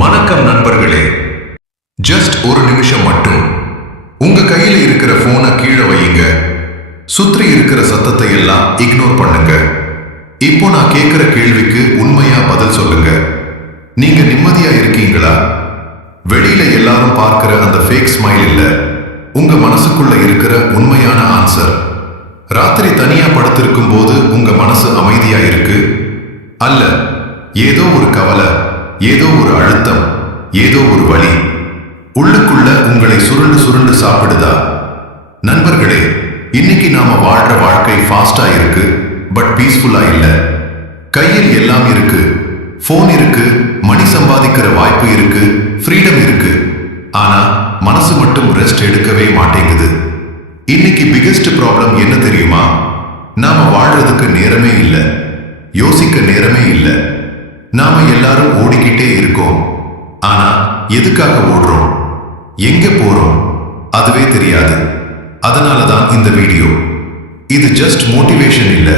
வணக்கம் நண்பர்களே. ஜஸ்ட் ஒரு நிமிஷம் மட்டும் உங்க கையில இருக்கிற போனை கீழே வையுங்க. சுற்றி இருக்கிற சத்தத்தை எல்லாம் இக்னோர் பண்ணுங்க. இப்போ நான் கேட்கிற கேள்விக்கு உண்மையா பதில் சொல்லுங்க. நீங்க நிம்மதியா இருக்கீங்களா? வெளியில எல்லாரும் பார்க்கிற அந்த ஃபேக் ஸ்மைல் இல்ல, உங்க மனசுக்குள்ள இருக்கிற உண்மையான ஆன்சர். ராத்திரி தனியா படுத்திருக்கும் போது உங்க மனசு அமைதியா இருக்கு? அல்ல, ஏதோ ஒரு கவலை, ஏதோ ஒரு அழுத்தம், ஏதோ ஒரு வலி உள்ளுக்குள்ள உங்களை சுருண்டு சுருண்டு சாப்பிடுதா? நண்பர்களே, இன்னைக்கு நாம வாழ்ற வாழ்க்கை ஃபாஸ்டா இருக்கு, பட் பீஸ்ஃபுல்லா இல்ல. கையில் எல்லாம் இருக்கு, போன் இருக்கு, மணி சம்பாதிக்கிற வாய்ப்பு இருக்கு, ஃப்ரீடம் இருக்கு. ஆனா மனசு மட்டும் ரெஸ்ட் எடுக்கவே மாட்டேங்குது. இன்னைக்கு பிகெஸ்ட் ப்ராப்ளம் என்ன தெரியுமா? நாம வாழ்றதுக்கு நேரமே இல்லை, யோசிக்க நேரமே இல்லை. நாம எல்லாரும் ஓடிக்கிட்டே இருக்கோம். ஆனா எதுக்காக ஓடுறோம், எங்க போறோம் அதுவே தெரியாது. அதனாலதான் இந்த வீடியோ. இது ஜஸ்ட் மோட்டிவேஷன் இல்ல,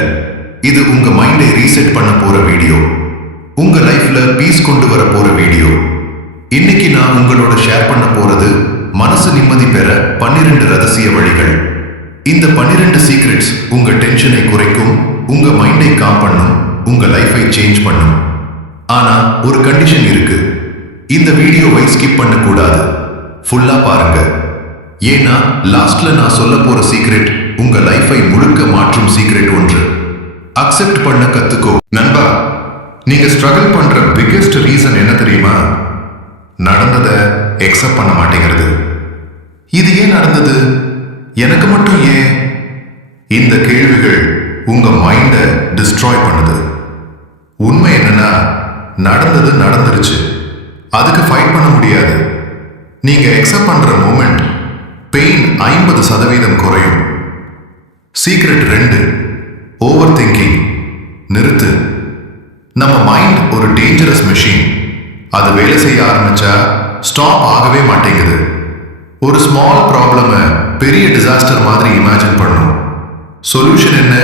இது உங்க மைண்டை ரீசெட் பண்ண போற வீடியோ, உங்க லைஃப்ல பீஸ் கொண்டு வர போற வீடியோ. இன்னைக்கு நான் உங்களோட ஷேர் பண்ண போறது மனசு நிம்மதி பெற 12 ரகசிய வழிகள். இந்த 12 சீக்ரெட்ஸ் உங்க டென்ஷனை குறைக்கும், உங்க மைண்டை காம் பண்ணும், உங்க லைஃபை சேஞ்ச் பண்ணும். ஆனா ஒரு கண்டிஷன் இருக்கு. இந்த வீடியோவை ஸ்கிப் பண்ண கூடாது, ஃபுல்லா பாருங்க. ஏன்னா லாஸ்ட்ல நான் சொல்ல போற சீக்ரெட் உங்க லைஃபை முழுக்க மாற்றும் சீக்ரெட் ஒன்று. அக்செப்ட் பண்ண கத்துக்கோ. நண்பா, நீங்க ஸ்ட்ரகிள் பண்ற பிகெஸ்ட் ரீசன் என்ன தெரியுமா? நடந்ததை எக்ஸெப்ட் பண்ண மாட்டேங்கிறது. இது ஏன் நடந்தது, எனக்கு மட்டும் ஏன்? இந்த கேள்விகள் உங்க மைண்டை டிஸ்ட்ராய் பண்ணுது. உண்மை என்னன்னா, நடந்தது நடந்துருச்சு, அதுக்கு ஃபைட் பண்ண முடியாது. நீங்க எக்ஸெப்ட் பண்ற மூமெண்ட் பெயின் 50% குறையும். சீக்ரெட் 2, ஓவர் திங்கிங் நிறுத்து. நம்ம மைண்ட் ஒரு டேஞ்சரஸ் மெஷின். அது வேலை செய்ய ஆரம்பிச்சா ஸ்டாப் ஆகவே மாட்டேங்குது. ஒரு ஸ்மால் ப்ராப்ளமை பெரிய டிசாஸ்டர் மாதிரி இமேஜின் பண்ணும். சொல்யூஷன் என்ன?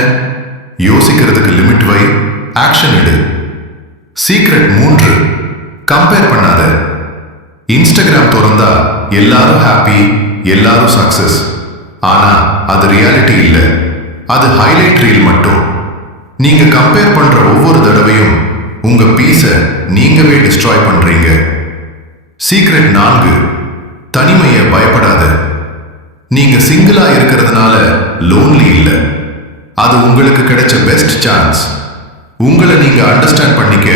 யோசிக்கிறதுக்கு லிமிட் வை, ஆக்ஷன் எடு. சீக்ரெட் 3, கம்பேர் பண்ணாத. இன்ஸ்டாகிராம் திறந்தா எல்லாரும் ஹாப்பி, எல்லாரும் சக்சஸ். ஆனா அது ரியாலிட்டி இல்லை, அது ஹைலைட் ரீல் மட்டும். நீங்க கம்பேர் பண்ற ஒவ்வொரு தடவையும் உங்க பீஸை நீங்கவே டிஸ்ட்ராய் பண்றீங்க. சீக்ரெட் 4, தனிமையை பயப்படாத. நீங்க சிங்கிளா இருக்கிறதுனால லோன்லி இல்லை, அது உங்களுக்கு கிடைச்ச பெஸ்ட் சான்ஸ். உங்களை நீங்க அண்டர்ஸ்டாண்ட் பண்ணிக்க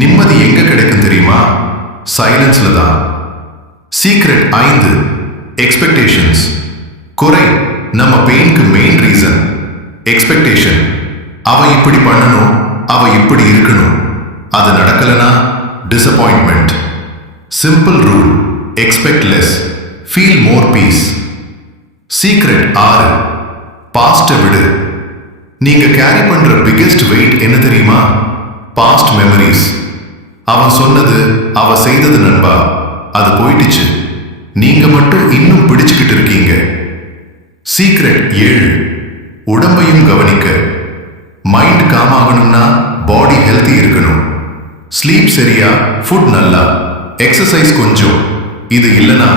நிம்மதி எங்க கிடைக்கும் தெரியுமா? சைலன்ஸ்ல தான். சீக்ரெட் 5, எக்ஸ்பெக்டேஷன்ஸ் குறை. நம்ம பெயினுக்கு மெயின் ரீசன் எக்ஸ்பெக்டேஷன். அவ இப்படி பண்ணணும், அவ இப்படி இருக்கணும், அது நடக்கலனா disappointment. Simple rule, expect less, feel more peace. Secret 6, பாஸ்ட விடு. நீங்க கேரி பண்ற பிகெஸ்ட் வெயிட் என்ன தெரியுமா? Past memories. அவன் சொன்னது, அவ செய்தது நண்பா, அது போயிடுச்சு, நீங்க மட்டும் இன்னும் பிடிச்சுக்கிட்டு இருக்கீங்க. சீக்ரெட் 7, உடம்பையும் கவனிக்க. மைண்ட் காம் ஆகணும்னா பாடி ஹெல்த்தி இருக்கணும். ஸ்லீப் சரியா, ஃபுட் நல்லா, எக்ஸசைஸ் கொஞ்சம். இது இல்லனா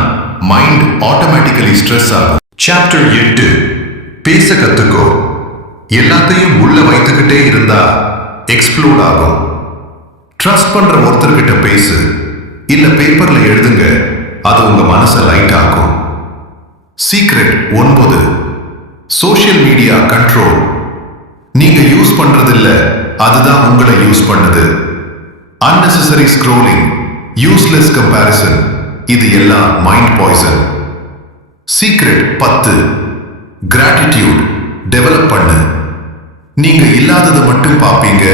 மைண்ட் ஆட்டோமேட்டிக்கலி ஸ்ட்ரெஸ் ஆகும். சாப்டர் 8, பேச கத்துக்கோ. எல்லாத்தையும் உள்ள வைத்துக்கிட்டே இருந்தா எக்ஸ்ப்ளோட் ஆகும். ட்ரஸ்ட் பண்ற ஒருத்தர்கிட்ட பேசு, இல்ல பேப்பர்ல எழுதுங்க, அது உங்க மனசை லைட் ஆக்கும். Secret 9, social media control. நீங்க யூஸ் பண்றதில்ல, அதுதான் உங்களை யூஸ் பண்ணுது. அன்னெசரி ஸ்க்ரோலிங், யூஸ்லெஸ் கம்பேரிசன், இது எல்லாம் mind poison. Secret 10, gratitude develop பண்ணு. நீங்க இல்லாததை மட்டும் பார்ப்பீங்க,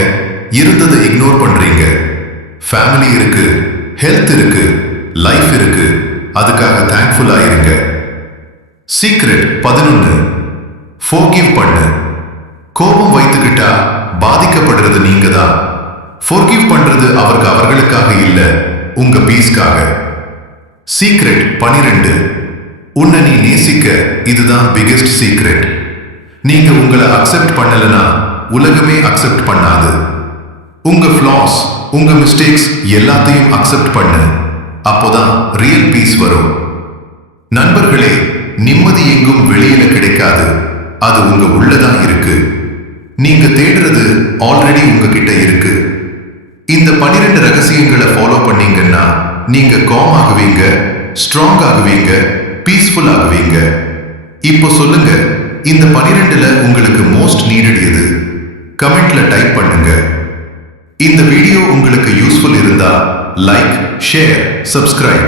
இருந்ததை இக்னோர் பண்றீங்க. ஃபேமிலி இருக்கு, ஹெல்த் இருக்கு, லைஃப் இருக்கு, அதுக்காக தேங்க்ஃபுல்லா இருங்க. சீக்ரெட் 11, ஃபோர்கிவ் பண்ணு. கோபம் வைத்துக்கிட்டா பாதிக்கப்படுறது நீங்க தான். ஃபோர்கிவ் பண்றது அவர்களுக்காக இல்ல, உங்க பீஸ்க்காக. சீக்ரெட் 12, உன்னை நீ நேசிக்க. இதுதான் பிகெஸ்ட் சீக்ரெட். நீங்க உங்களை அக்செப்ட் பண்ணலனா உலகமே அக்செப்ட் பண்ணாது. உங்க ஃப்ளாஸ் உங்க மிஸ்டேக்ஸ் எல்லாத்தையும் அக்செப்ட் பண்ணு. அப்போதான் ரியல் பீஸ் வரும். நண்பர்களே, நிம்மதி எங்கும் வெளியில கிடைக்காது. அது உங்க உள்ளதான் இருக்கு. நீங்க தேடுறது ஆல்ரெடி உங்ககிட்ட இருக்கு. இந்த 12 ரகசியங்களை ஃபாலோ பண்ணீங்கன்னா நீங்க காம் ஆகுவீங்க, ஸ்ட்ராங் ஆகுவீங்க, பீஸ்ஃபுல் ஆகுவீங்க. இப்போ சொல்லுங்க, இந்த 12ல உங்களுக்கு மோஸ்ட் நீடட் எது? கமெண்ட்ல டைப் பண்ணுங்க. இந்த வீடியோ உங்களுக்கு யூஸ்ஃபுல் இருந்தா like, share, subscribe.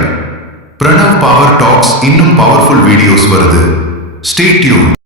Pranav power talks இன்னும் பவர்ஃபுல் வீடியோஸ் வருது. Stay tune.